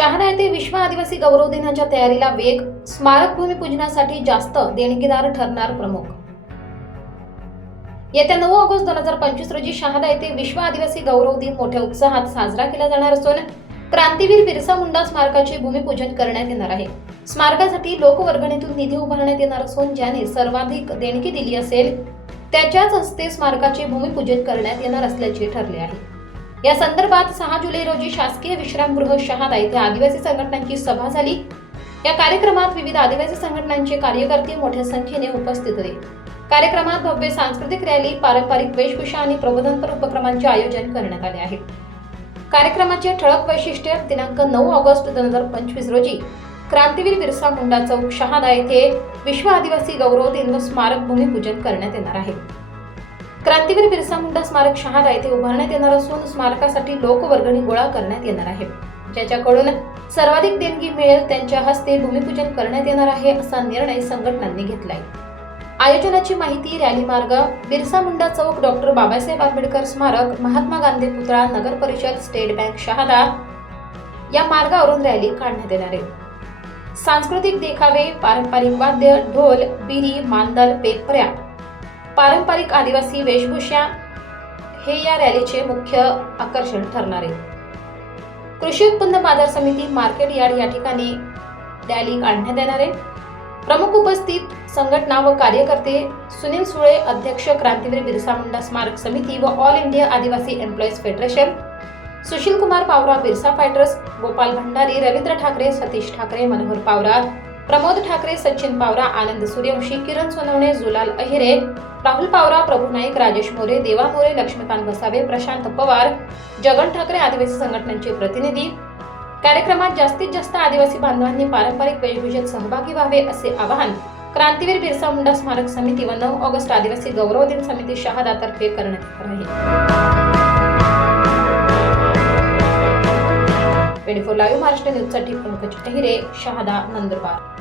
विश्व आदिवासी गौरव दिनाच्या तयारीला वेग स्मारक भूमिपूजनासाठी जास्त देणगीदार ठरणार प्रमुख. येत्या नऊ ऑगस्ट दोन हजार पंचवीस रोजी शहादा येथे विश्व आदिवासी गौरव दिन मोठ्या उत्साहात साजरा केला जाणार असून क्रांतीवीर बिरसा मुंडा स्मारकाचे भूमिपूजन करण्यात येणार आहे. स्मारकासाठी लोकवर्गणीतून निधी उभारण्यात येणार असून ज्याने सर्वाधिक देणगी दिली असेल त्याच्याच हस्ते स्मारकाचे भूमिपूजन करण्यात येणार असल्याचे ठरले आहे. या संदर्भात सहा जुलै रोजी शासकीय विश्रामगृह शहादा येथे आदिवासी संघटनांची सभा झाली. या कार्यक्रमात विविध आदिवासी संघटनांचे कार्यकर्ते मोठ्या संख्येने उपस्थित होते. कार्यक्रमात भव्य सांस्कृतिक रॅली पारंपरिक वेशभूषा आणि प्रबोधनपर उपक्रमांचे आयोजन करण्यात आले आहे. कार्यक्रमाचे ठळक वैशिष्ट्य दिनांक नऊ ऑगस्ट दोन हजार पंचवीस रोजी क्रांतीवीर बिरसा मुंडा चौक शहादा येथे विश्व आदिवासी गौरव दिन स्मारक भूमिपूजन करण्यात येणार आहे. क्रांतीवीर बिरसा मुंडा स्मारक शहादा येथे उभारण्यात येणार असून स्मारकासाठी लोकवर्गणी गोळा करण्यात येणार आहे. ज्याच्याकडून सर्वाधिक देणगी मिळेल त्यांच्या हस्ते भूमिपूजन करण्यात येणार आहे असा निर्णय संघटनांनी घेतलाय. आयोजनाची माहिती रॅली मार्ग बिरसा मुंडा चौक डॉक्टर बाबासाहेब आंबेडकर स्मारक महात्मा गांधी पुतळा नगर परिषद स्टेट बँक शहादा या मार्गावरून रॅली काढण्यात येणार आहे. सांस्कृतिक देखावे पारंपरिक वाद्य ढोल बिरी मांदल पेपऱ्या पारंपरिक आदिवासी वेशभूषा हे या रॅलीचे मुख्य आकर्षण ठरणार आहे. कृषी उत्पन्न बाजार समिती मार्केट यार्ड या ठिकाणी रॅली काढण्यात येणार आहे. प्रमुख उपस्थित संघटना व कार्यकर्ते सुनील सुळे अध्यक्ष क्रांतीवीर बिरसा मुंडा स्मारक समिती व all India Adivasi employees federation Sushil Kumar Pawara Birsa fighters Gopal Bhandari Ravindra Thakare Satish Thakare Manohar Pawara Pramod Thakare Sachin Pawara Anand Suryavanshi Kiran Sonawane Julal Ahire Rahul Pawara Prabhu Naik Rajesh More Deva More Laxmikant Vasave Prashant Pawar Jagan Thackeray आदिवासी संघटनांचे प्रतिनिधी. कार्यक्रमात जास्तीत जास्त आदिवासी बांधवांनी पारंपरिक वेशभूषेत सहभागी व्हावे असे आवाहन क्रांतीवीर बिरसा मुंडा स्मारक समिती व नऊ ऑगस्ट आदिवासी गौरव दिन समिती शहादातर्फे करण्यात येणार आहे. ट्वेंटी फोर लाईव्ह महाराष्ट्र न्यूजसाठी पंकज अहिरे शहादा नंदुरबार.